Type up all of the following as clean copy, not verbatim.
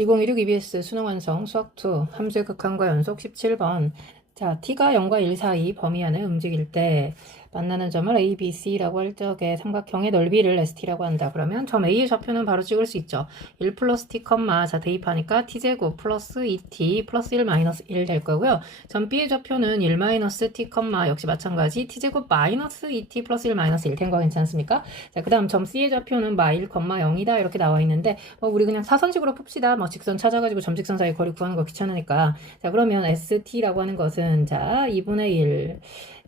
2016 EBS 수능 완성 수학2 함수의 극한과 연속 17번. 자, t가 0과 1 사이 범위 안에 움직일 때 만나는 점을 A, B, C라고 할 적에 삼각형의 넓이를 ST라고 한다. 그러면 점 A의 좌표는 바로 찍을 수 있죠. 1 플러스 T, 자 대입하니까 T제곱 플러스 2T 플러스 1 마이너스 1 될 거고요. 점 B의 좌표는 1 마이너스 T, 역시 마찬가지 T제곱 마이너스 2T 플러스 1 마이너스 1 된 거 괜찮습니까? 자, 그 다음 점 C의 좌표는 마 1, 0이다 이렇게 나와 있는데 우리 그냥 사선식으로 풉시다. 직선 찾아가지고 점직선 사이 거리 구하는 거 귀찮으니까. 자, 그러면 ST라고 하는 것은 자 2분의 1.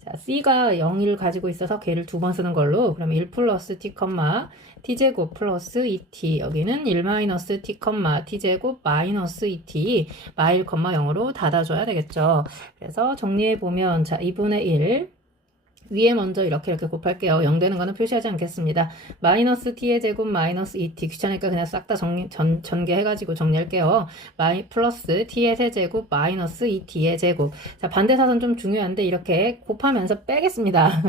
자, C가 0을 가지고 있어서 걔를 두 번 쓰는 걸로 그러면 1 플러스 T, T제곱 플러스 2T 여기는 1 마이너스 T, T제곱 마이너스 2T 마 1, 0으로 닫아줘야 되겠죠. 그래서 정리해보면 자 2분의 1 위에 먼저 이렇게 곱할게요. 0 되는 거는 표시하지 않겠습니다. 마이너스 t의 제곱 마이너스 2t 귀찮으니까 그냥 싹 다 전개해가지고 정리할게요. 플러스 t의 세제곱 마이너스 2t의 제곱. 자, 반대사선 좀 중요한데 이렇게 곱하면서 빼겠습니다.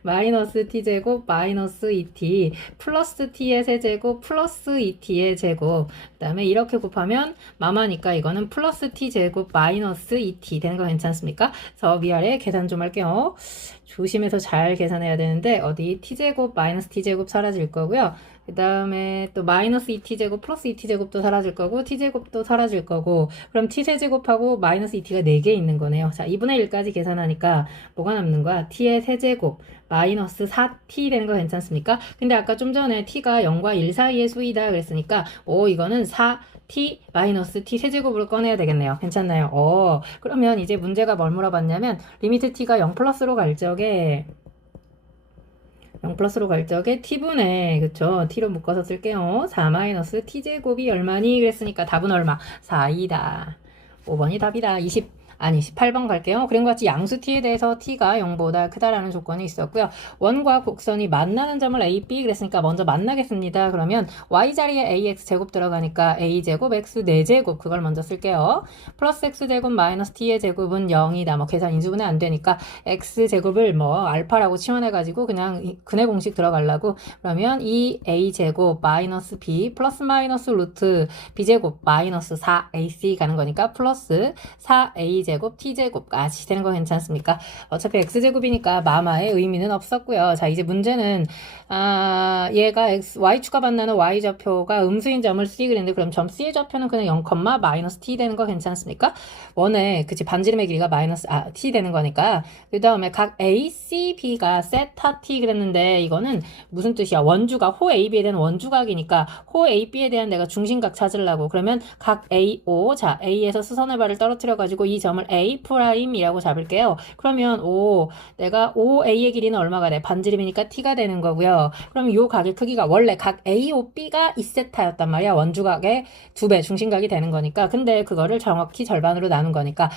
마이너스 t제곱 마이너스 2t 플러스 t의 세제곱 플러스 2t의 제곱. 그 다음에 이렇게 곱하면 마마니까 이거는 플러스 t제곱 마이너스 2t 되는 거 괜찮습니까? 그래서 위아래 계산 좀 할게요. 조심해서 잘 계산해야 되는데 어디 t제곱 마이너스 t제곱 사라질 거고요. 그 다음에 또 마이너스 2t제곱 플러스 2t제곱도 사라질 거고 t제곱도 사라질 거고 그럼 t세제곱하고 마이너스 2t가 4개 있는 거네요. 자, 2분의 1까지 계산하니까 뭐가 남는 거야? t의 세제곱 마이너스 4t 되는 거 괜찮습니까? 근데 아까 좀 전에 t가 0과 1 사이의 수이다 그랬으니까 이거는 4t 마이너스 t 세제곱으로 꺼내야 되겠네요. 괜찮나요? 그러면 이제 문제가 뭘 물어봤냐면 리미트 t가 0 플러스로 갈 적에 0 플러스로 갈 적에 t분의 그쵸? t로 묶어서 쓸게요. 4 마이너스 t제곱이 얼마니? 그랬으니까 답은 얼마? 4이다. 5번이 답이다. 18번 갈게요. 그림과 같이 양수 t에 대해서 t가 0보다 크다라는 조건이 있었고요. 원과 곡선이 만나는 점을 a, b 그랬으니까 먼저 만나겠습니다. 그러면 y 자리에 ax 제곱 들어가니까 a제곱 x 4제곱 그걸 먼저 쓸게요. 플러스 x제곱 마이너스 t의 제곱은 0이다. 계산 인수분해 안 되니까 x제곱을 알파라고 치환해가지고 그냥 근해 공식 들어가려고 그러면 이 a제곱 마이너스 b 플러스 마이너스 루트 b제곱 마이너스 4ac 가는 거니까 플러스 4a 제곱 t제곱까지 되는 거 괜찮습니까? 어차피 x제곱이니까 마마의 의미는 없었고요. 자, 이제 문제는 얘가 y축과 만나는 y좌표가 음수인 점을 C 그랬는데 그럼 점 C의 좌표는 그냥 0, 마이너스 t 되는 거 괜찮습니까? 원에 그치 반지름의 길이가 마이너스 t 되는 거니까 그 다음에 각 A, C, B가 세타 t 그랬는데 이거는 무슨 뜻이야? 원주가 호 A, B에 대한 원주각이니까 호 A, B에 대한 내가 중심각 찾으려고 그러면 각 A, O 자 A에서 수선의 발을 떨어뜨려 가지고 이 점을 A 프라임이라고 잡을게요. 그러면 내가 OA의 길이는 얼마가 돼? 반지름이니까 T가 되는 거고요. 그럼 요 각의 크기가 원래 각 AOB가 2세타였단 말이야. 원주각의 2배 중심각이 되는 거니까. 근데 그거를 정확히 절반으로 나눈 거니까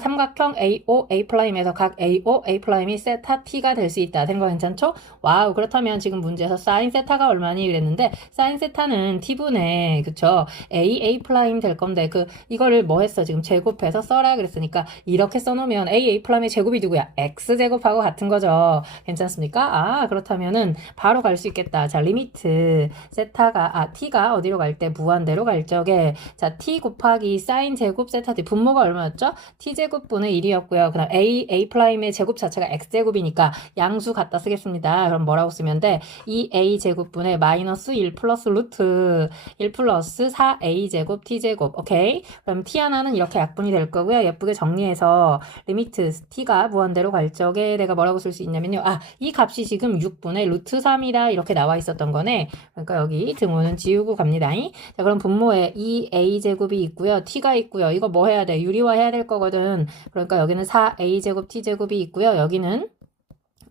삼각형 AO, A'에서 각 AO, A'이 세타 T가 될 수 있다. 된 거 괜찮죠? 와우. 그렇다면 지금 문제에서 사인 세타가 얼마니? 그랬는데 사인 세타는 T분의 그쵸? A 될 건데 이거를 뭐 했어? 지금 제곱해서 써라 그랬으니까 이렇게 써놓으면 A'의 제곱이 누구야? X제곱하고 같은 거죠. 괜찮습니까? 그렇다면은 바로 갈 수 있겠다. 자, 리미트 세타가 t가 어디로 갈 때 무한대로 갈 적에 자, t 곱하기 사인 제곱 세타 t 분모가 얼마였죠? t제곱분의 1이었고요. 그다음 A'의 제곱 자체가 x제곱이니까 양수 갖다 쓰겠습니다. 그럼 뭐라고 쓰면 돼? 2a제곱분의 마이너스 1 플러스 루트 1 플러스 4a제곱 t제곱. 오케이? 그럼 t 하나는 이렇게 약분이 될 거고요. 예쁘게 정리해서 리미트 t가 무한대로 갈 적에 내가 뭐라고 쓸 수 있냐면요. 이 값이 지금 6분의 루트 3이다 이렇게 나와 있었던 거네. 그러니까 여기 등호는 지우고 갑니다. 자, 그럼 분모에 2a제곱이 있고요. t가 있고요. 이거 뭐 해야 돼? 유리화 해야 될 거거든. 그러니까 여기는 4a제곱 t제곱이 있고요. 여기는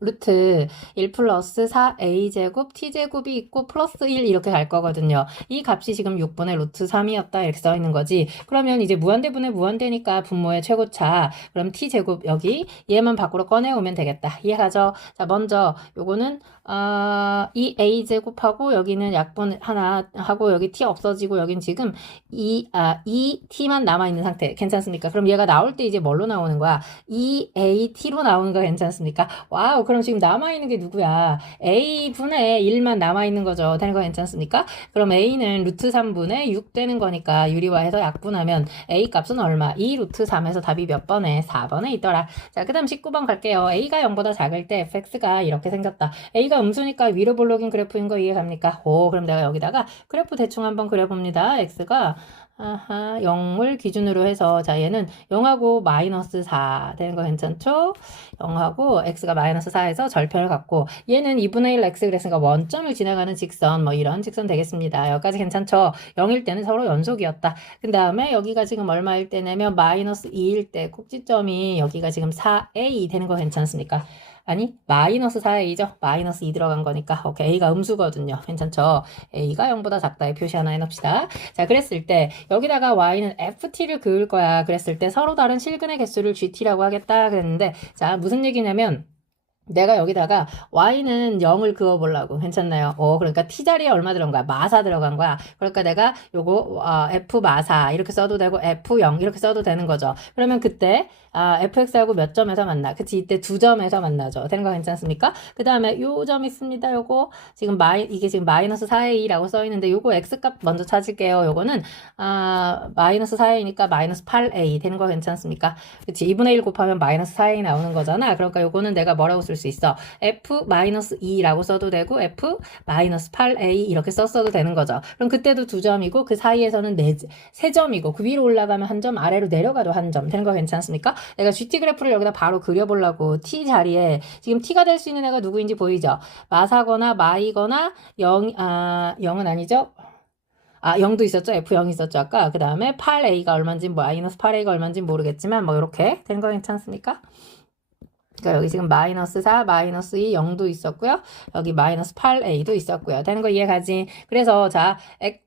루트 1 플러스 4a제곱 t제곱이 있고 플러스 1 이렇게 갈 거거든요. 이 값이 지금 6분의 루트 3이었다 이렇게 써 있는 거지. 그러면 이제 무한대분의 무한대니까 분모의 최고차 그럼 t제곱 여기 얘만 밖으로 꺼내오면 되겠다. 이해가죠? 자, 먼저 요거는 이 a제곱하고 여기는 약분 하나 하고 여기 t 없어지고 여긴 지금 이 t만 남아있는 상태 괜찮습니까? 그럼 얘가 나올 때 이제 뭘로 나오는 거야? 2at로 나오는 거 괜찮습니까? 와우. 그럼 지금 남아있는 게 누구야? a분의 1만 남아있는 거죠. 되는 거 괜찮습니까? 그럼 a는 루트 3분의 6 되는 거니까 유리화해서 약분하면 a 값은 얼마? 2 루트 3에서 답이 몇 번에? 4번에 있더라. 자, 그 다음 19번 갈게요. a가 0보다 작을 때 fx가 이렇게 생겼다. a가 음수니까 위로 볼록인 그래프인 거 이해갑니까? 그럼 내가 여기다가 그래프 대충 한번 그려봅니다. x가 0을 기준으로 해서 자 얘는 0하고 마이너스 4 되는 거 괜찮죠? 0하고 x가 마이너스 4에서 절편을 갖고 얘는 2분의 1 x 그랬으니까 원점을 지나가는 직선 뭐 이런 직선 되겠습니다. 여기까지 괜찮죠? 0일 때는 서로 연속이었다. 그 다음에 여기가 지금 얼마일 때냐면 마이너스 2일 때 꼭지점이 여기가 지금 4a 되는 거 괜찮습니까? 아니 마이너스 4a죠. 마이너스 2 들어간 거니까 오케이 a가 음수거든요. 괜찮죠? a가 0보다 작다의 표시 하나 해놓읍시다. 자 그랬을 때 여기다가 y는 ft를 그을 거야. 그랬을 때 서로 다른 실근의 개수를 gt라고 하겠다 그랬는데 자 무슨 얘기냐면 내가 여기다가 y는 0을 그어보려고 괜찮나요? 그러니까 t 자리에 얼마 들어간 거야? 마사 들어간 거야. 그러니까 내가 요거 f 마사 이렇게 써도 되고 f0 이렇게 써도 되는 거죠. 그러면 그때 fx하고 몇 점에서 만나? 그치 이때 두 점에서 만나죠. 되는 거 괜찮습니까? 그 다음에 요 점 있습니다. 요거 지금 이게 지금 마이너스 4a라고 써 있는데 요거 x값 먼저 찾을게요. 요거는 마이너스 4a니까 마이너스 8a 되는 거 괜찮습니까? 그치 2분의 1 곱하면 마이너스 4a 나오는 거잖아. 그러니까 요거는 내가 뭐라고 쓸 수 있어? f-2라고 써도 되고 f-8a 이렇게 썼어도 되는 거죠. 그럼 그때도 두 점이고 그 사이에서는 세 점이고 그 위로 올라가면 한 점 아래로 내려가도 한 점 되는 거 괜찮습니까? 내가 GT 그래프를 여기다 바로 그려보려고 t 자리에 지금 t가 될 수 있는 애가 누구인지 보이죠? 마사거나 마이거나 0은 아니죠? 0도 있었죠? F0 있었죠? 아까. 그 다음에 8A가 얼마인지, 마이너스 8A가 얼마인지 모르겠지만, 뭐, 이렇게 된 거 괜찮습니까? 그러니까 여기 지금 마이너스 4, 마이너스 2, 0도 있었고요. 여기 마이너스 8a도 있었고요. 되는 거 이해가지? 그래서 자,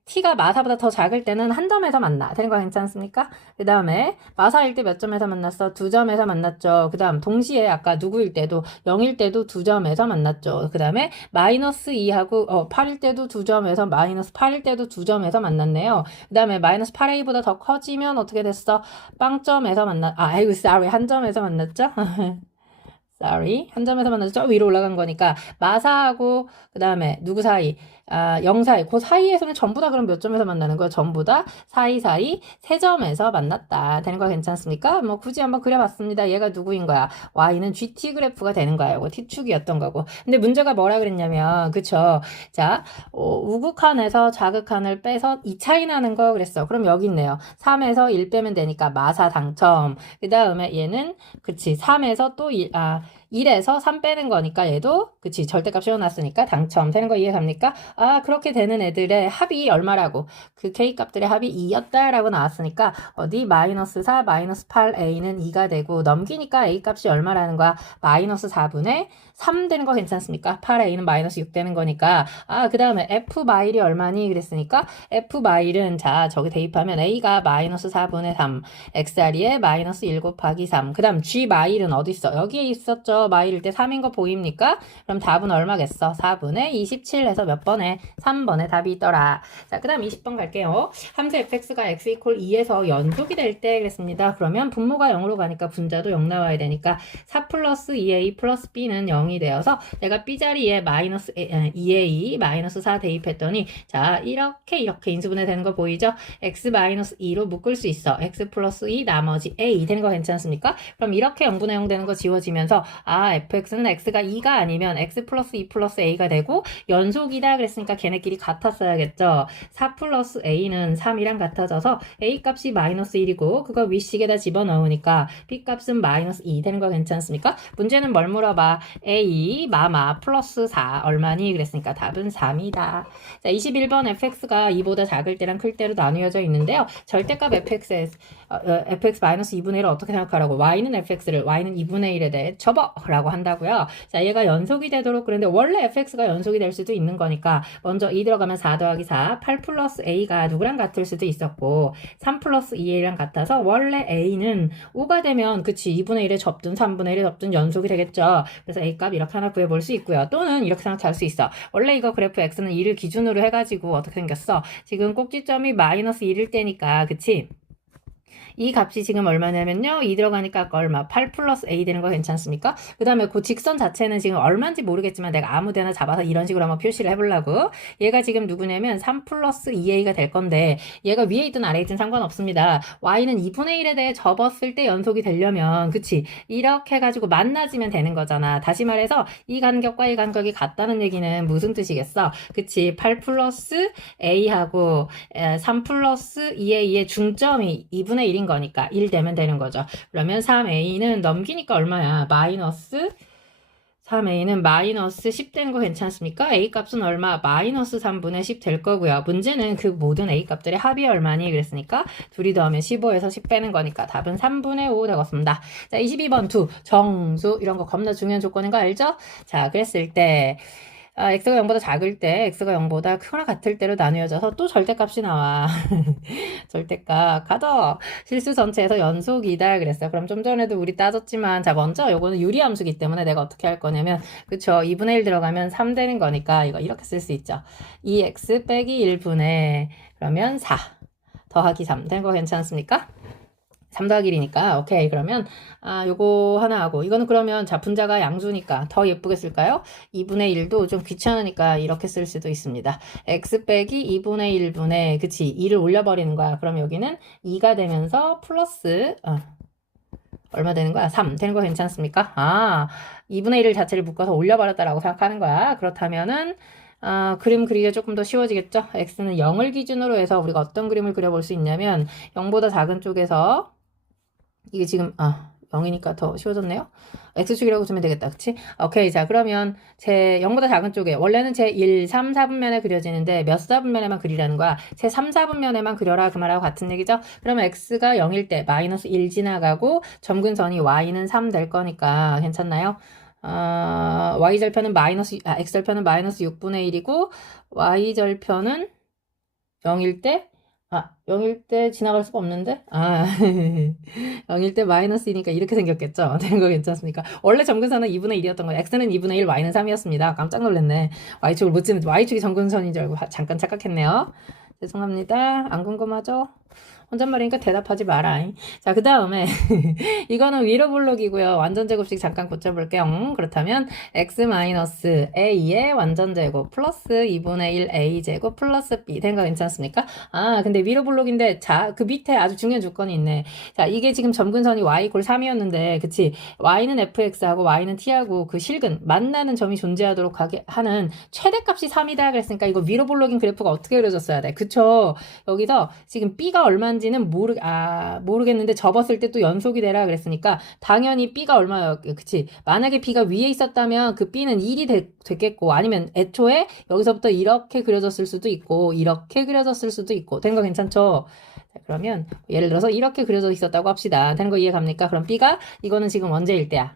t가 마사보다 더 작을 때는 한 점에서 만나. 되는 거 괜찮습니까? 그 다음에 마사일 때 몇 점에서 만났어? 두 점에서 만났죠. 그 다음 동시에 아까 누구일 때도 0일 때도 두 점에서 만났죠. 그 다음에 마이너스 2하고 8일 때도 두 점에서 마이너스 8일 때도 두 점에서 만났네요. 그 다음에 마이너스 8a보다 더 커지면 어떻게 됐어? 빵점에서 sorry. 한 점에서 만났죠? sorry. 한 점에서 만나서 저 위로 올라간 거니까 마사하고 그 다음에 누구 사이? 0 사이. 그 사이에서는 전부 다 그럼 몇 점에서 만나는 거예요? 전부 다 사이 세 점에서 만났다. 되는 거 괜찮습니까? 뭐 굳이 한번 그려봤습니다. 얘가 누구인 거야? y는 GT 그래프가 되는 거야. 이거 t축이었던 거고. 근데 문제가 뭐라 그랬냐면 그쵸? 자, 우극한에서 자극한을 빼서 이 차이 나는 거 그랬어. 그럼 여기 있네요. 3에서 1 빼면 되니까 마사 당첨. 그 다음에 얘는 그치 3에서 또 1에서 3 빼는 거니까 얘도 그치 절대값 씌워놨으니까 당첨 되는 거 이해갑니까? 그렇게 되는 애들의 합이 얼마라고 그 k값들의 합이 2였다라고 나왔으니까 어디 마이너스 4 마이너스 8a는 2가 되고 넘기니까 a 값이 얼마라는 거야? 마이너스 4분의 3 되는 거 괜찮습니까? 8a는 마이너스 6 되는 거니까 그 다음에 f 마일이 얼마니 그랬으니까 f 마일은 자 저기 대입하면 a가 마이너스 4분의 3 xr이에 마이너스 1 곱하기 3 그 다음 g 마일은 어디 있어? 여기에 있었죠. 마일일 때 3인 거 보입니까? 그럼 답은 얼마겠어? 4분의 27 해서 몇 번에? 3번에 답이 있더라. 자, 그 다음 20번 갈게요. 함수 fx가 x 이퀄 2에서 연속이 될 때 그랬습니다. 그러면 분모가 0으로 가니까 분자도 0 나와야 되니까 4 플러스 2a 플러스 b는 0이 되어서 내가 b 자리에 마이너스 2a 마이너스 4 대입했더니 자 이렇게 인수분해 되는 거 보이죠? x 마이너스 2로 묶을 수 있어. x 플러스 2 나머지 a 되는 거 괜찮습니까? 그럼 이렇게 0분의 0 되는 거 지워지면서 fx는 x가 2가 아니면 x 플러스 2 플러스 a가 되고 연속이다 그랬으니까 걔네끼리 같았어야겠죠. 4 플러스 a는 3이랑 같아져서 a 값이 마이너스 1이고 그거 윗식에다 집어넣으니까 b 값은 마이너스 2 되는 거 괜찮습니까? 문제는 뭘 물어봐? a 마마 플러스 4 얼마니? 그랬으니까 답은 3이다. 자 21번 fx가 2보다 작을 때랑 클 때로 나뉘어져 있는데요. 절대값 fx 마이너스 2분의 1을 어떻게 생각하라고? y는 fx를 y는 2분의 1에 대해 접어라고 한다고요. 자 얘가 연속이 되도록 그런데 원래 fx가 연속이 될 수도 있는 거니까 먼저 2 들어가면 4 더하기 4 8 플러스 a가 누구랑 같을 수도 있었고 3 플러스 2a랑 같아서 원래 a는 5가 되면 그치 2분의 1에 접든 3분의 1에 접든 연속이 되겠죠. 그래서 a 값 이렇게 하나 구해볼 수 있고요. 또는 이렇게 생각할 수 있어. 원래 이거 그래프 x는 2를 기준으로 해가지고 어떻게 생겼어? 지금 꼭지점이 마이너스 1일 때니까 그치? 이 값이 지금 얼마냐면요. 2 들어가니까 아까 얼마? 8 플러스 a 되는 거 괜찮습니까? 그 다음에 그 직선 자체는 지금 얼마인지 모르겠지만 내가 아무 데나 잡아서 이런 식으로 한번 표시를 해보려고. 얘가 지금 누구냐면 3 플러스 2a가 될 건데 얘가 위에 있든 아래에 있든 상관없습니다. y는 2분의 1에 대해 접었을 때 연속이 되려면 그치? 이렇게 해가지고 만나지면 되는 거잖아. 다시 말해서 이 간격과 이 간격이 같다는 얘기는 무슨 뜻이겠어? 그치? 8 플러스 a하고 3 플러스 2a의 중점이 2분의 1인 거니까 1 되면 되는 거죠. 그러면 3a는 넘기니까 얼마야? 마이너스 3a는 마이너스 10 되는 거 괜찮습니까? a 값은 얼마? 마이너스 3분의 10 될 거고요. 문제는 그 모든 a 값들의 합이 얼마니? 그랬으니까 둘이 더하면 15에서 10 빼는 거니까 답은 3분의 5 되겠습니다. 자, 22번 2. 정수. 이런 거 겁나 중요한 조건인 거 알죠? 자, 그랬을 때 x가 0보다 작을 때 x가 0보다 크거나 같을 때로 나누어져서 또 절대값이 나와. 절대값 가더 실수 전체에서 연속이다 그랬어요. 그럼 좀 전에도 우리 따졌지만 자 먼저 요거는 유리함수기 때문에 내가 어떻게 할 거냐면 그쵸 2분의 1 들어가면 3 되는 거니까 이거 이렇게 쓸 수 있죠. 2x 빼기 1분의 그러면 4 더하기 3 된 거 괜찮습니까? 3 더하기 1이니까 오케이 그러면 요거 하나 하고 이거는 그러면 자 분자가 양수니까 더 예쁘게 쓸까요? 2분의 1도 좀 귀찮으니까 이렇게 쓸 수도 있습니다. x 빼기 2분의 1분의 그치 2를 올려버리는 거야. 그럼 여기는 2가 되면서 플러스 얼마 되는 거야? 3 되는 거 괜찮습니까? 2분의 1 자체를 묶어서 올려버렸다라고 생각하는 거야. 그렇다면은 그림 그리기가 조금 더 쉬워지겠죠? x는 0을 기준으로 해서 우리가 어떤 그림을 그려볼 수 있냐면 0보다 작은 쪽에서 이게 지금 0이니까 더 쉬워졌네요. x축이라고 주면 되겠다. 그치? 오케이. 자, 그러면 제 0보다 작은 쪽에 원래는 제 1, 3, 4분면에 그려지는데 몇 사분면에만 그리라는 거야. 제 3, 4분면에만 그려라 그 말하고 같은 얘기죠? 그러면 x가 0일 때 마이너스 1 지나가고 점근선이 y는 3 될 거니까 괜찮나요? y절편은 x절편은 마이너스 6분의 1이고 y절편은 0일 때 0일 때 지나갈 수가 없는데? 0일 때 마이너스이니까 이렇게 생겼겠죠? 되는 거 괜찮습니까? 원래 점근선은 2분의 1이었던 거예요. x는 2분의 1, y는 3이었습니다. 깜짝 놀랐네. y축을 못 지면 y축이 점근선인 줄 알고 잠깐 착각했네요. 죄송합니다. 안 궁금하죠? 혼잣말이니까 대답하지 마라. 자, 그 다음에 이거는 위로 블록이고요. 완전 제곱식 잠깐 고쳐볼게요. 그렇다면 x-a의 완전 제곱 플러스 2분의 1 a 제곱 플러스 b 된 거 괜찮습니까? 근데 위로 블록인데 자, 그 밑에 아주 중요한 조건이 있네. 자, 이게 지금 점근선이 y = 3이었는데 그치? y는 fx하고 y는 t하고 그 실근 만나는 점이 존재하도록 하는 최대값이 3이다 그랬으니까 이거 위로 블록인 그래프가 어떻게 그려졌어야 돼? 그쵸? 여기서 지금 b가 얼마인지는 모르겠는데 접었을 때 또 연속이 되라 그랬으니까 당연히 b가 얼마야 그치 만약에 b가 위에 있었다면 그 b는 1이 됐겠고 아니면 애초에 여기서부터 이렇게 그려졌을 수도 있고 이렇게 그려졌을 수도 있고 된 거 괜찮죠? 자, 그러면 예를 들어서 이렇게 그려져 있었다고 합시다. 된 거 이해 갑니까? 그럼 b가 이거는 지금 언제일 때야?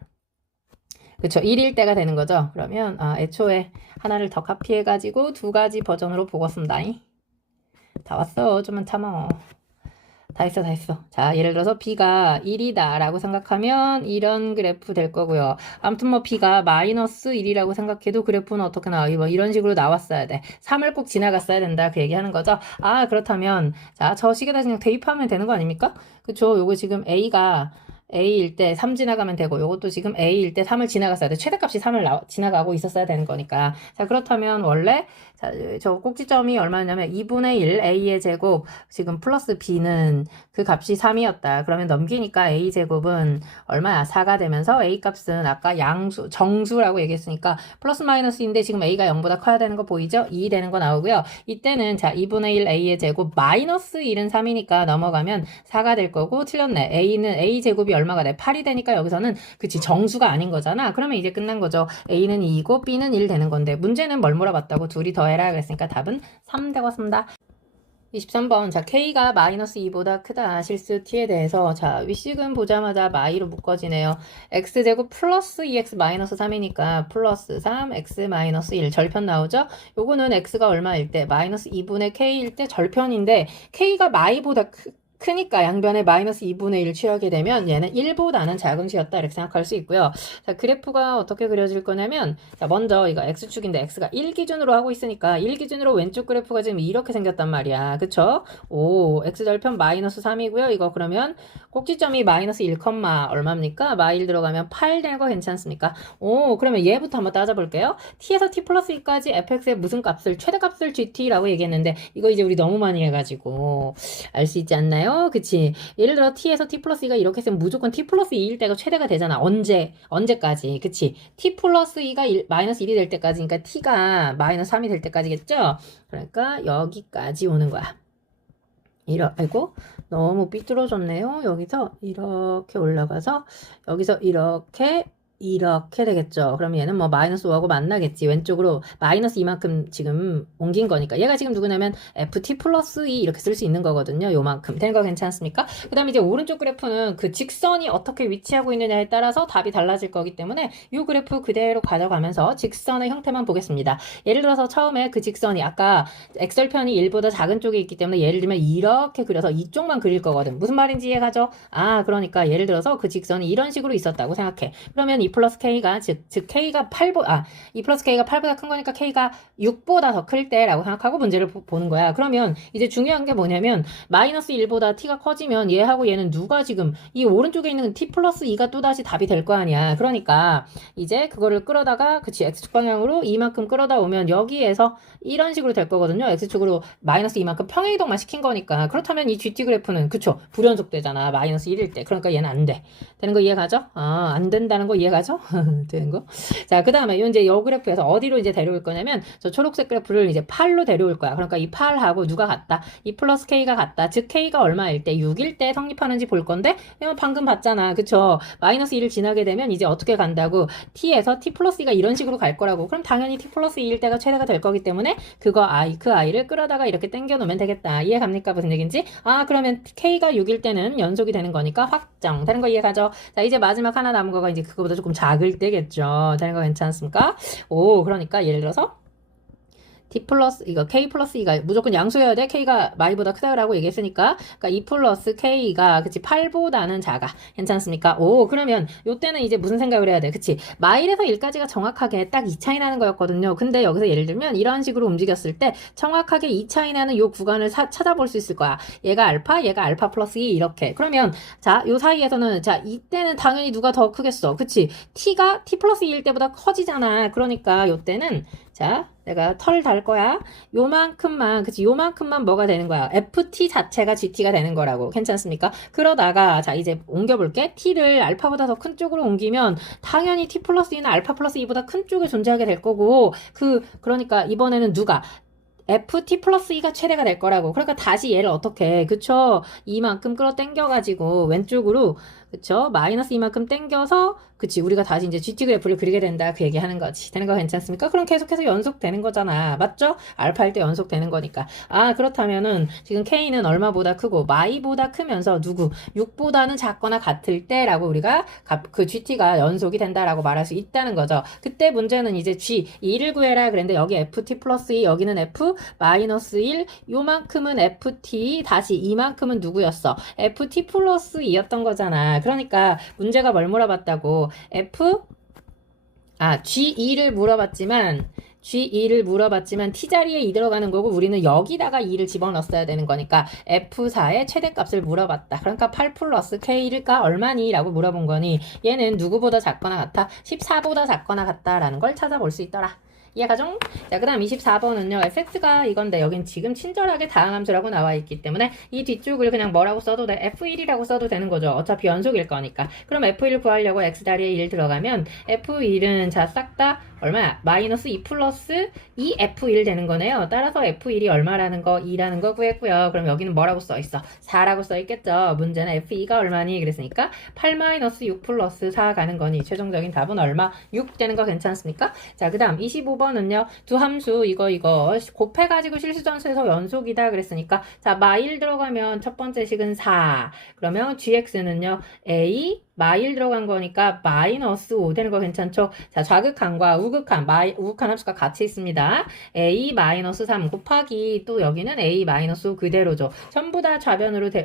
그쵸 1일 때가 되는 거죠. 그러면 애초에 하나를 더 카피해가지고 두 가지 버전으로 보겠습니다. 다 왔어. 좀만 참아. 다 했어. 자, 예를 들어서 b가 1이다 라고 생각하면 이런 그래프 될 거고요. 아무튼 뭐 b가 마이너스 1이라고 생각해도 그래프는 어떻게 나와? 뭐 이런 식으로 나왔어야 돼. 3을 꼭 지나갔어야 된다. 그 얘기하는 거죠. 그렇다면 자, 저 식에다 그냥 대입하면 되는 거 아닙니까? 그쵸? 요거 지금 a가 a일 때 3 지나가면 되고 요것도 지금 a일 때 3을 지나갔어야 돼. 최대값이 3을 지나가고 있었어야 되는 거니까. 자, 그렇다면 원래 자, 저 꼭지점이 얼마냐면 2분의 1 a의 제곱 지금 플러스 b는 그 값이 3이었다. 그러면 넘기니까 a 제곱은 얼마야? 4가 되면서 a 값은 아까 정수라고 얘기했으니까 플러스 마이너스인데 지금 a가 0보다 커야 되는 거 보이죠? 2 되는 거 나오고요. 이때는 자 2분의 1 a의 제곱 마이너스 1은 3이니까 넘어가면 4가 될 거고 틀렸네. a는 a 제곱이 얼마가 돼? 8이 되니까 여기서는 그치 정수가 아닌 거잖아. 그러면 이제 끝난 거죠. a는 2이고 b는 1 되는 건데 문제는 뭘 물어봤다고? 둘이 더해라 그랬으니까 답은 3 되겠습니다. 23번 자 K가 마이너스 2보다 크다 실수 T에 대해서 자 윗식은 보자마자 마이로 묶어지네요. X제곱 플러스 2X 마이너스 3이니까 플러스 3 X 마이너스 1 절편 나오죠. 요거는 X가 얼마일 때 마이너스 2분의 K일 때 절편인데 K가 마이보다 크니까 양변에 마이너스 2분의 1 취하게 되면 얘는 1보다는 작은 수였다 이렇게 생각할 수 있고요. 자, 그래프가 어떻게 그려질 거냐면 자, 먼저 이거 x축인데 x가 1 기준으로 하고 있으니까 1 기준으로 왼쪽 그래프가 지금 이렇게 생겼단 말이야. 그쵸? 오, x절편 마이너스 3이고요. 이거 그러면 꼭지점이 마이너스 1, 얼마입니까? 마일 들어가면 8 되는 거 괜찮습니까? 오, 그러면 얘부터 한번 따져볼게요. t에서 t 플러스 2까지 fx의 무슨 값을 최대값을 gt라고 얘기했는데 이거 이제 우리 너무 많이 해가지고 알 수 있지 않나요? 그치? 예를 들어 t에서 t 플러스 2가 이렇게 쓰면 무조건 t 플러스 2일 때가 최대가 되잖아. 언제까지? 그치? t 플러스 2가 마이너스 1이 될 때까지, 그러니까 t가 마이너스 3이 될 때까지겠죠? 그러니까 여기까지 오는 거야. 아이고, 너무 삐뚤어졌네요. 여기서 이렇게 올라가서, 여기서 이렇게 되겠죠. 그럼 얘는 뭐 마이너스 5하고 만나겠지. 왼쪽으로 마이너스 이만큼 지금 옮긴 거니까. 얘가 지금 누구냐면 ft 플러스 2 이렇게 쓸 수 있는 거거든요. 요만큼. 되는 거 괜찮습니까? 그 다음에 이제 오른쪽 그래프는 그 직선이 어떻게 위치하고 있느냐에 따라서 답이 달라질 거기 때문에 이 그래프 그대로 가져가면서 직선의 형태만 보겠습니다. 예를 들어서 처음에 그 직선이 아까 x절편이 1보다 작은 쪽에 있기 때문에 예를 들면 이렇게 그려서 이쪽만 그릴 거거든. 무슨 말인지 이해가죠? 아, 그러니까 예를 들어서 그 직선이 이런 식으로 있었다고 생각해. 그러면 2 플러스 k가 즉 k가 2 플러스 k가 8보다 큰 거니까 k가 6보다 더 클 때라고 생각하고 문제를 보는 거야. 그러면 이제 중요한 게 뭐냐면 마이너스 1보다 t가 커지면 얘하고 얘는 누가 지금 이 오른쪽에 있는 t 플러스 2가 또다시 답이 될 거 아니야. 그러니까 이제 그거를 끌어다가 그치 x축 방향으로 이만큼 끌어다 오면 여기에서 이런 식으로 될 거거든요. x축으로 마이너스 이만큼 평행이동만 시킨 거니까. 그렇다면 이 gt 그래프는 그쵸 불연속 되잖아. 마이너스 1일 때. 그러니까 얘는 안 돼. 되는 거 이해가죠? 아, 안 된다는 거 이해가죠? 되는 거. 자, 그 다음에 이제 이 그래프에서 어디로 이제 데려올 거냐면 저 초록색 그래프를 이제 8로 데려올 거야. 그러니까 이 8하고 누가 같다? 2 플러스 k가 같다. 즉 k가 얼마일 때? 6일 때 성립하는지 볼 건데 방금 봤잖아. 그쵸? 마이너스 1을 지나게 되면 이제 어떻게 간다고? t에서 t 플러스 2가 이런 식으로 갈 거라고. 그럼 당연히 t 플러스 2일 때가 최대가 될 거기 때문에 그 아이를 끌어다가 이렇게 당겨 놓으면 되겠다. 이해 갑니까? 무슨 얘기인지? 아, 그러면 k가 6일 때는 연속이 되는 거니까 확정. 되는 거 이해가죠? 자, 이제 마지막 하나 남은 거가 이제 그거보다 조금 작을 때겠죠. 되는 거 괜찮습니까? 오, 그러니까 예를 들어서 t 플러스 이거 k 플러스 2가 무조건 양수여야 돼. k가 마이보다 크다라고 얘기했으니까 그러니까 2 플러스 k가 그치 8보다는 작아. 괜찮습니까? 오, 그러면 요때는 이제 무슨 생각을 해야 돼? 그치? 마일에서 1까지가 정확하게 딱 2 차이 나는 거였거든요. 근데 여기서 예를 들면 이런 식으로 움직였을 때 정확하게 2 차이 나는 요 구간을 찾아볼 수 있을 거야. 얘가 알파 플러스 2 이렇게. 그러면 자, 요 사이에서는 자, 이때는 당연히 누가 더 크겠어. 그치? t가 t 플러스 2일 때보다 커지잖아. 그러니까 요때는 자, 내가 털 달 거야. 요만큼만, 그치? 요만큼만 뭐가 되는 거야? ft 자체가 gt가 되는 거라고. 괜찮습니까? 그러다가, 자, 이제 옮겨볼게. t를 알파보다 더 큰 쪽으로 옮기면, 당연히 t 플러스 2는 알파 플러스 2보다 큰 쪽에 존재하게 될 거고, 그러니까 이번에는 누가? ft 플러스 2가 최대가 될 거라고. 그러니까 다시 얘를 어떻게 해? 그쵸? 이만큼 끌어 당겨가지고, 왼쪽으로, 그쵸? 마이너스 이만큼 당겨서, 그치? 우리가 다시 이제 GT 그래프를 그리게 된다. 그 얘기 하는 거지. 되는 거 괜찮습니까? 그럼 계속해서 연속되는 거잖아. 맞죠? 알파일 때 연속되는 거니까. 아, 그렇다면은, 지금 K는 얼마보다 크고, 마이보다 크면서 누구? 6보다는 작거나 같을 때, 라고 우리가 그 GT가 연속이 된다라고 말할 수 있다는 거죠. 그때 문제는 이제 G, 2를 구해라. 그랬는데, 여기 FT 플러스 2, 여기는 F, 마이너스 1, 요만큼은 FT, 다시 이만큼은 누구였어? FT 플러스 2였던 거잖아. 그러니까 문제가 뭘 물어봤다고? G2를 물어봤지만 T자리에 2 들어가는 거고 우리는 여기다가 2를 집어넣었어야 되는 거니까 F4의 최대값을 물어봤다. 그러니까 8 플러스 K가 얼마니? 라고 물어본 거니 얘는 누구보다 작거나 같아? 14보다 작거나 같다라는 걸 찾아볼 수 있더라. 이해가죠? 자, 그 다음 24번은요. fx가 이건데 여긴 지금 친절하게 다항함수라고 나와 있기 때문에 이 뒤쪽을 그냥 뭐라고 써도 돼? f1이라고 써도 되는 거죠. 어차피 연속일 거니까. 그럼 f1을 구하려고 x자리에 1 들어가면 f1은 자, 싹 다 얼마야? 마이너스 2 플러스 2f1 되는 거네요. 따라서 f1이 얼마라는 거? 2라는 거 구했고요. 그럼 여기는 뭐라고 써있어? 4라고 써있겠죠. 문제는 f2가 얼마니? 그랬으니까 8 마이너스 6 플러스 4 가는 거니 최종적인 답은 얼마? 6 되는 거 괜찮습니까? 자, 그 다음 25번은요. 두 함수 이거 곱해가지고 실수전수에서 연속이다 그랬으니까 자, 마일 들어가면 첫 번째 식은 4. 그러면 gx는요. a 마일 들어간 거니까 마이너스 5 되는 거 괜찮죠? 자, 좌극한과 우극한 함수가 같이 있습니다. a 마이너스 3 곱하기 또 여기는 a 마이너스 5 그대로죠. 전부 다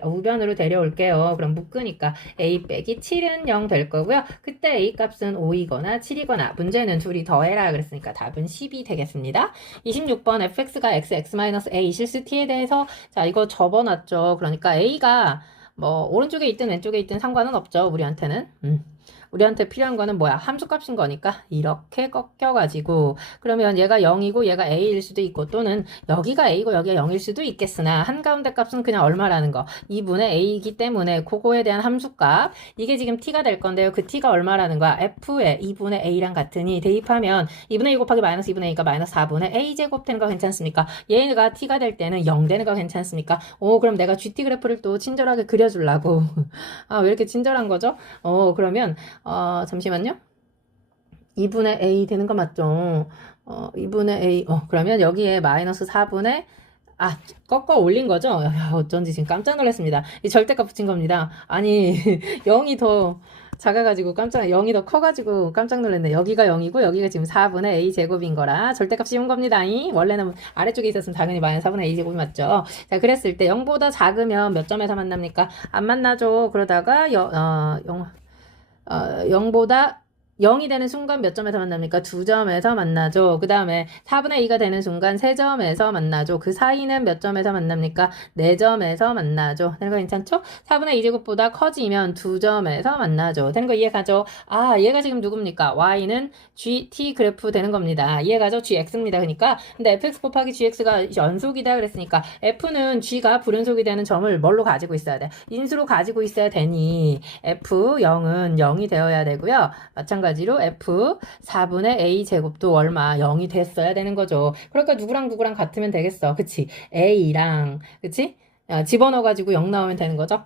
우변으로 데려올게요. 그럼 묶으니까 a 빼기 7은 0 될 거고요. 그때 a 값은 5이거나 7이거나 문제는 둘이 더해라 그랬으니까 답은 10이 되겠습니다. 26번 fx가 x-a 실수 t에 대해서 자, 이거 접어놨죠. 그러니까 a가 뭐 오른쪽에 있든 왼쪽에 있든 상관은 없죠. 우리한테는. 우리한테 필요한 거는 뭐야? 함수값인 거니까 이렇게 꺾여가지고 그러면 얘가 0이고 얘가 a일 수도 있고 또는 여기가 a고 여기가 0일 수도 있겠으나 한가운데 값은 그냥 얼마라는 거 2분의 a이기 때문에 그거에 대한 함수값 이게 지금 t가 될 건데요. 그 t가 얼마라는 거야? f에 2분의 a랑 같으니 대입하면 2분의 2 곱하기 마이너스 2분의 a가 마이너스 4분의 a 제곱 되는 거 괜찮습니까? 얘가 t가 될 때는 0 되는 거 괜찮습니까? 오 그럼 내가 gt 그래프를 또 친절하게 그려주려고 아 왜 이렇게 친절한 거죠? 그러면 잠시만요. 2분의 a 되는 거 맞죠? 2분의 a, 그러면 여기에 마이너스 4분의, 꺾어 올린 거죠? 야, 어쩐지 지금 깜짝 놀랐습니다. 이 절대값 붙인 겁니다. 아니, 0이 더 작아가지고 0이 더 커가지고 깜짝 놀랐네. 여기가 0이고 여기가 지금 4분의 a 제곱인 거라 절대값 씌운 겁니다. 원래는 아래쪽에 있었으면 당연히 마이너스 4분의 a 제곱이 맞죠. 자, 그랬을 때 0보다 작으면 몇 점에서 만납니까? 안 만나죠. 그러다가 0보다 0이 되는 순간 몇 점에서 만납니까? 2점에서 만나죠. 그 다음에 4분의 2가 되는 순간 3점에서 만나죠. 그 사이는 몇 점에서 만납니까? 4점에서 만나죠. 되는 거 괜찮죠? 4분의 2제곱보다 커지면 2점에서 만나죠. 되는 거 이해가죠? 얘가 지금 누굽니까? y는 gt 그래프 되는 겁니다. 이해가죠? gx입니다. 그러니까 근데 fx 곱하기 gx가 연속이다 그랬으니까 f는 g가 불연속이 되는 점을 뭘로 가지고 있어야 돼? 인수로 가지고 있어야 되니 f0은 0이 되어야 되고요. 마찬가지로 f 4분의 a 제곱도 얼마 0이 됐어야 되는 거죠. 그러니까 누구랑 같으면 되겠어. 그치? a랑 그치? 집어넣어가지고 0 나오면 되는 거죠.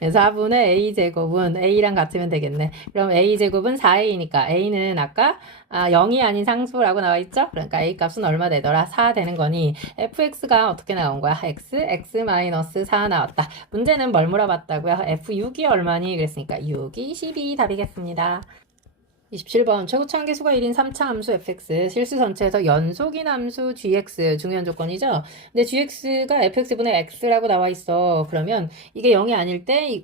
4분의 a 제곱은 a랑 같으면 되겠네. 그럼 a 제곱은 4a니까 a는 아까 0이 아닌 상수라고 나와 있죠? 그러니까 a 값은 얼마 되더라? 4 되는 거니 fx가 어떻게 나온 거야? x-4 나왔다. 문제는 뭘 물어봤다고요? f6이 얼마니? 그랬으니까 6이 12 답이겠습니다. 27번 최고차 한계수가 1인 3차 함수 fx 실수 전체에서 연속인 함수 gx 중요한 조건이죠. 근데 gx가 fx분의 x라고 나와 있어. 그러면 이게 0이 아닐 때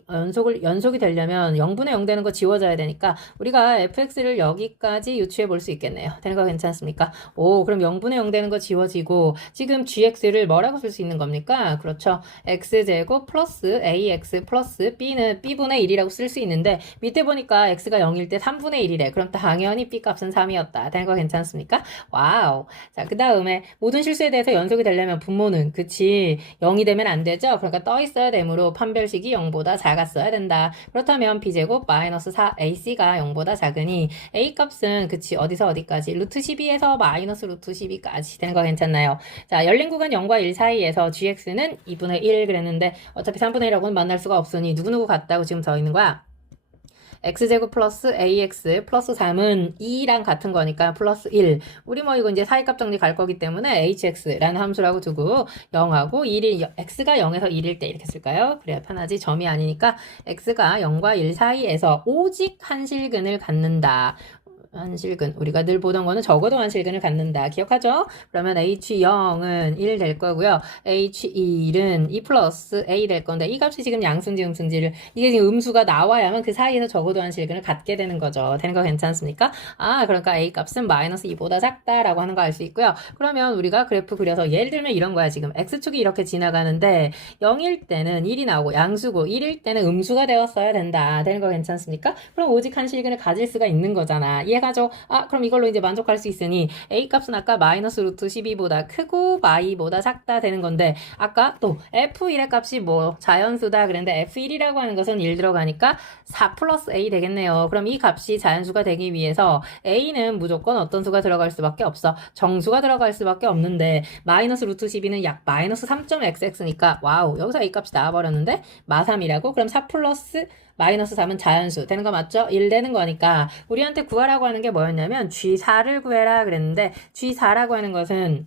연속이 되려면 0분의 0 되는 거 지워져야 되니까 우리가 fx를 여기까지 유추해 볼 수 있겠네요. 되는 거 괜찮습니까? 그럼 0분의 0 되는 거 지워지고 지금 gx를 뭐라고 쓸 수 있는 겁니까? 그렇죠. x제곱 플러스 ax 플러스 b는 b분의 1이라고 쓸 수 있는데 밑에 보니까 x가 0일 때 3분의 1이래. 그럼 당연히 B값은 3이었다. 되는 거 괜찮습니까? 와우. 자, 그 다음에 모든 실수에 대해서 연속이 되려면 분모는 그치 0이 되면 안 되죠? 그러니까 떠 있어야 되므로 판별식이 0보다 작았어야 된다. 그렇다면 B제곱 마이너스 4AC가 0보다 작으니 A값은 그치 어디서 어디까지? 루트 12에서 마이너스 루트 12까지 되는 거 괜찮나요? 자, 열린 구간 0과 1 사이에서 GX는 2분의 1 그랬는데 어차피 3분의 1하고는 만날 수가 없으니 누구누구 같다고 지금 더 있는 거야? x제곱 플러스 ax 플러스 3은 2랑 같은 거니까 플러스 1. 우리 뭐 이거 이제 사이값 정리 갈 거기 때문에 hx라는 함수라고 두고 0하고 1이 x가 0에서 1일 때 이렇게 쓸까요? 그래야 편하지. 점이 아니니까 x가 0과 1 사이에서 오직 한실근을 갖는다. 한실근 우리가 늘 보던 거는 적어도 한실근을 갖는다. 기억하죠? 그러면 H0은 1 될 거고요. H1은 2 플러스 A 될 건데 이 값이 지금 양수인지 음수인지를 이게 지금 음수가 나와야만 그 사이에서 적어도 한실근을 갖게 되는 거죠. 되는 거 괜찮습니까? 그러니까 A 값은 마이너스 2보다 작다라고 하는 거 알 수 있고요. 그러면 우리가 그래프 그려서 예를 들면 이런 거야. 지금 X축이 이렇게 지나가는데 0일 때는 1이 나오고 양수고 1일 때는 음수가 되었어야 된다. 되는 거 괜찮습니까? 그럼 오직 한실근을 가질 수가 있는 거잖아. 이해가 하죠. 그럼 이걸로 이제 만족할 수 있으니 A 값은 아까 마이너스 루트 12보다 크고 y보다 작다 되는 건데 아까 또 F1의 값이 뭐 자연수다 그랬는데 F1이라고 하는 것은 1 들어가니까 4 플러스 A 되겠네요. 그럼 이 값이 자연수가 되기 위해서 A는 무조건 어떤 수가 들어갈 수밖에 없어. 정수가 들어갈 수밖에 없는데 마이너스 루트 12는 약 마이너스 3.xx니까 와우 여기서 A 값이 나와버렸는데 마3이라고 그럼 4 플러스 마이너스 3은 자연수 되는 거 맞죠? 1 되는 거니까 우리한테 구하라고 하는 게 뭐였냐면 G4를 구해라 그랬는데 G4라고 하는 것은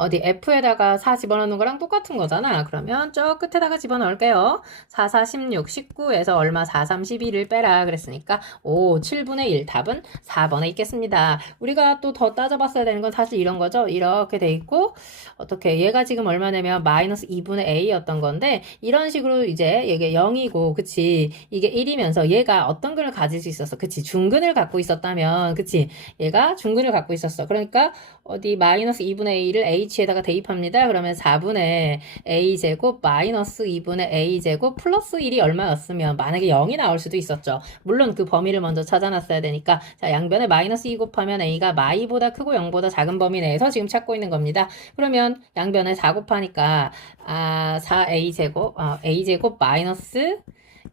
어디 F에다가 4 집어넣는 거랑 똑같은 거잖아. 그러면 저 끝에다가 집어넣을게요. 4, 4, 16, 19에서 얼마 4, 3, 11을 빼라 그랬으니까 5, 7분의 1 답은 4번에 있겠습니다. 우리가 또 더 따져봤어야 되는 건 사실 이런 거죠. 이렇게 돼 있고 어떻게 얘가 지금 얼마냐면 마이너스 2분의 a였던 건데 이런 식으로 이제 이게 0이고 그치 이게 1이면서 얘가 어떤 근을 가질 수 있었어. 그치 중근을 갖고 있었다면 그치 얘가 중근을 갖고 있었어. 그러니까 어디 마이너스 2분의 a를 h에다가 대입합니다. 그러면 4분의 a제곱 마이너스 2분의 a제곱 플러스 1이 얼마였으면 만약에 0이 나올 수도 있었죠. 물론 그 범위를 먼저 찾아놨어야 되니까 자 양변에 마이너스 2 곱하면 a가 마이보다 크고 0보다 작은 범위 내에서 지금 찾고 있는 겁니다. 그러면 양변에 4 곱하니까 4a제곱 a제곱 마이너스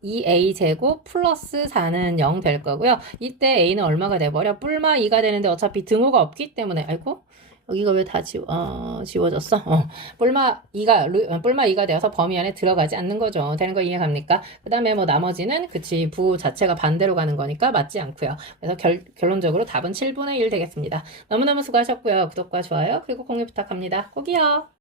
2a제곱 플러스 4는 0 될 거고요. 이때 a는 얼마가 돼버려? 뿔마 2가 되는데 어차피 등호가 없기 때문에 아이고 여기가 왜 다 지워졌어? 뿔마 2가 되어서 범위 안에 들어가지 않는 거죠. 되는 거 이해 갑니까? 그 다음에 뭐 나머지는 그치 부 자체가 반대로 가는 거니까 맞지 않고요. 그래서 결론적으로 답은 7분의 1 되겠습니다. 너무너무 수고하셨고요. 구독과 좋아요 그리고 공유 부탁합니다. 꼭이요.